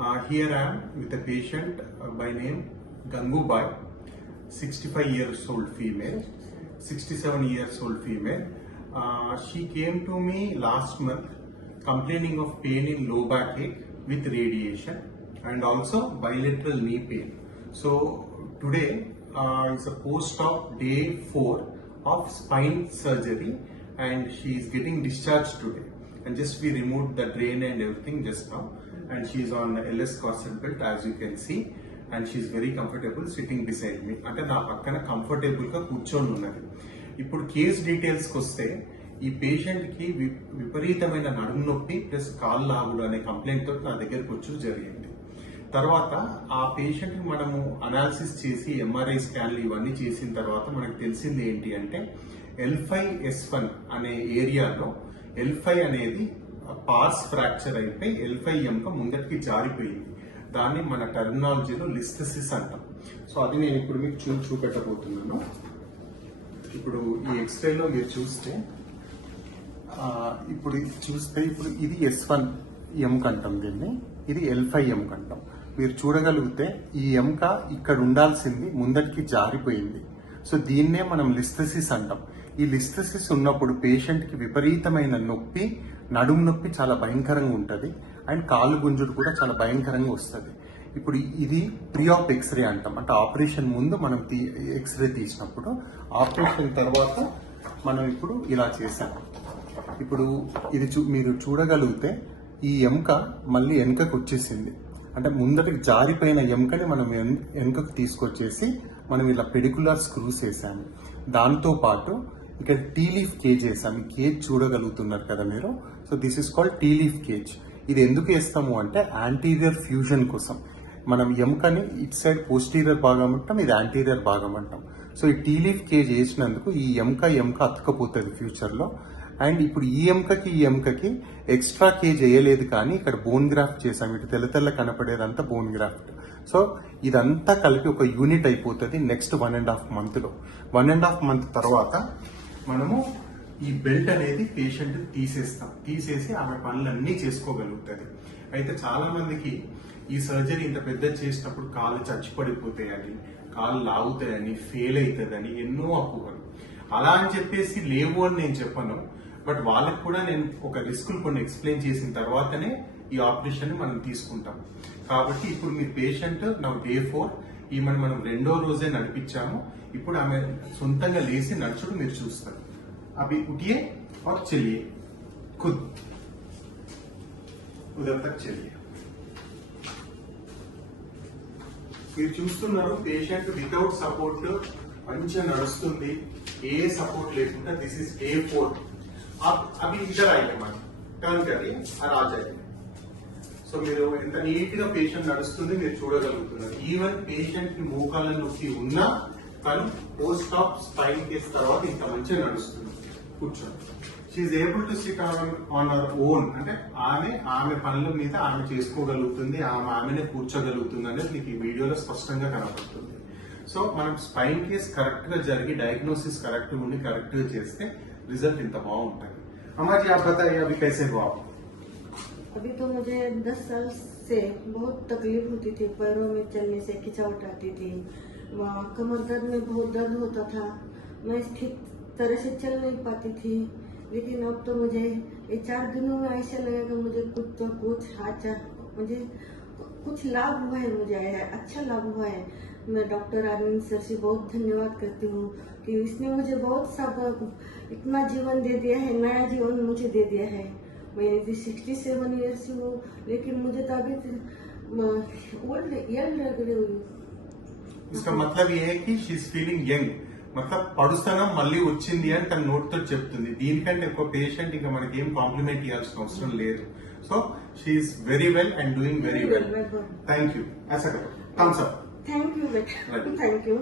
Here I am with a patient by name Gangubai, 65 years old female, 67 years old female. She came to me last month complaining of pain in low back ache with radiation and also bilateral knee pain. So today is a post-op day 4 of spine surgery and she is getting discharged today. And just we removed the drain and everything just now, and she is on LS corset belt as you can see, and she is very comfortable sitting beside me. అంటే నా పక్కన comfortable గా కూర్చొని ఉన్నది. ఇప్పుడు case details కి వస్తే ఈ పేషెంట్ కి విపరీతమైన నడుము నొప్పి ప్లస్ కాళ్ళు లాగులు అనే కంప్లైంట్ తోటి నా దగ్గరకు వచ్చి జరిగింది. తర్వాత ఆ పేషెంట్ కి మనము అనాలిసిస్ చేసి ఎంఆర్ఐ స్కాన్లు ఇవన్నీ చేసిన తర్వాత మనకు తెలిసింది ఏంటి అంటే L5S1 అనే ఏరియాలో L5 అనేది పార్స్ ఫ్రాక్చర్ అయిపోయి L5 ఎముక ముందటికి జారిపోయింది. దాన్ని మన టర్మినాలజీలో లిస్థెసిస్ అంటాం. సో అది నేను ఇప్పుడు మీకు చూపెట్టబోతున్నాను. ఇప్పుడు ఈ ఎక్స్రేలో మీరు చూస్తే ఇప్పుడు ఇది S1 ఎముక అంటాం, దీన్ని ఇది L5 ఎముక అంటాం. మీరు చూడగలిగితే ఈ ఎముక ఇక్కడ ఉండాల్సింది ముందటికి జారిపోయింది. సో దీన్నే మనం లిస్థెసిస్ అంటాం. ఈ లిస్థెసిస్ ఉన్నప్పుడు పేషెంట్ కి విపరీతమైన నొప్పి, నడుము నొప్పి చాలా భయంకరంగా ఉంటుంది అండ్ కాలు గుంజుడు కూడా చాలా భయంకరంగా వస్తుంది. ఇప్పుడు ఇది ప్రీ ఆప్ ఎక్స్రే అంటాం. అంటే ఆపరేషన్ ముందు మనం ఎక్స్రే తీసినప్పుడు, ఆపరేషన్ తర్వాత మనం ఇప్పుడు ఇలా చేసాం. ఇప్పుడు ఇది మీరు చూడగలిగితే ఈ ఎముక మళ్ళీ వెనుకకు వచ్చేసింది. అంటే ముందటికి జారిపోయిన ఎముకని మనం వెనుకకు తీసుకొచ్చేసి మనం ఇలా పెడికులర్ స్క్రూస్ వేసాము. దాంతో పాటు ఇక్కడ టీలీఫ్ కేజ్ వేసాము. ఈ కేజ్ చూడగలుగుతున్నారు కదా మీరు. So this is called tea leaf cage. ఇది ఎందుకు వేస్తాము అంటే యాంటీరియర్ ఫ్యూజన్ కోసం. మనం ఎముకని ఇట్ సైడ్ పోస్టీరియర్ భాగం అంటాం, ఇది యాంటీరియర్ భాగం అంటాం. సో ఈ టీలీఫ్ కేజ్ వేసినందుకు ఈ ఎముక అతుకపోతుంది ఫ్యూచర్ లో. అండ్ ఇప్పుడు ఈ ఎముకకి ఎక్స్ట్రా కేజ్ వేయలేదు, కానీ ఇక్కడ బోన్ గ్రాఫ్ట్ చేసాం. ఇటు తెల్ల కనపడేదంతా బోన్ గ్రాఫ్ట్. సో ఇదంతా కలిపి ఒక యూనిట్ అయిపోతుంది నెక్స్ట్ 1.5 month లో. 1.5 month తర్వాత మనము ఈ బెల్ట్ అనేది పేషెంట్ తీసేసి ఆమె పనులన్నీ చేసుకోగలుగుతుంది. అయితే చాలా మందికి ఈ సర్జరీ ఇంత పెద్ద చేసినప్పుడు కాళ్ళు చచ్చిపడిపోతాయని, కాళ్ళు లాగుతాయని, ఫెయిల్ అవుతుందని ఎన్నో అపోహలు. అలా అని చెప్పేసి లేవు అని నేను చెప్పను, బట్ వాళ్ళకి కూడా నేను ఒక రిస్కులు కొన్ని ఎక్స్ప్లెయిన్ చేసిన తర్వాతనే ఈ ఆపరేషన్ మనం తీసుకుంటాం. కాబట్టి ఇప్పుడు మీ పేషెంట్ నా డే 4 ఈమెను మనం 2వ రోజే నడిపించాము. ఇప్పుడు ఆమె సొంతంగా లేచి నడుచుడు మీరు చూస్తారు. అవి ఉఠియే और चलिए खुद उधर तक चलिए. మీరు చూస్తున్నారు పేషెంట్ వితౌట్ సపోర్ట్ మంచిగా నడుస్తుంది, ఏ సపోర్ట్ లేకుండా. This is day 4. అవి ఇద్దరు ఆయితే మనం టర్న్ కరి ఆ రాజా. సో మీరు ఎంత నీట్ గా పేషెంట్ నడుస్తుంది మీరు చూడగలుగుతున్నారు. ఈవెన్ పేషెంట్ కి మోకాళ్ళ నొప్పి ఉన్నా కానీ పోస్ట్ ఆప్ స్పైన్ కేస్ తర్వాత ఇంత మంచిగా నడుస్తుంది. కూర్చోండి. She's able to sit on our own. అంటే ఆమె పనుల మీద ఆమె చేసుకోగలుగుతుంది, ఆమెనే కూర్చోగలుగుతుంది అనేది మీకు ఈ వీడియోలో స్పష్టంగా కనపడుతుంది. సో మనం స్పైన్ కేస్ కరెక్ట్ గా జరిగి డయాగ్నోసిస్ కరెక్ట్ ఉండి కరెక్ట్ గా చేస్తే रिजल्ट इतना बहुत अम्मा जी आप बताइए अभी कैसे हो आप? अभी तो मुझे 10 साल से बहुत तकलीफ होती थी, पैरों में चलने से खिंचावट आती थी, कमर दर्द में बहुत दर्द होता था, मैं ठीक तरह से चल नहीं पाती थी. लेकिन अब तो मुझे ये 4 दिनों में ऐसा लगा कि मुझे मुझे कुछ लाभ हुआ है, मुझे अच्छा लाभ हुआ है. मैं डॉक्टर अरविंद सर से बहुत धन्यवाद करती हूँ कि इसने मुझे बहुत सब इतना जीवन दे दिया है, नया जीवन मुझे दे दिया है. मैं 67 ईयर्स की हूँ, लेकिन मुझे तो अभी ओल्ड यंग लग रही हूँ. इसका मतलब ये है कि शी इज फीलिंग यंग. मतलब పడుస్తానా మళ్ళీ వచ్చింది అని తన నోట్తో చెప్తుంది. దీనికంటే ఎక్కువ పేషెంట్ ఇంకా మనకి ఏం కాంప్లిమెంట్ ఇవ్వాల్సిన అవసరం లేదు. So she is very well and doing very well. Thank you. Thumbs up. Thank you, thank you.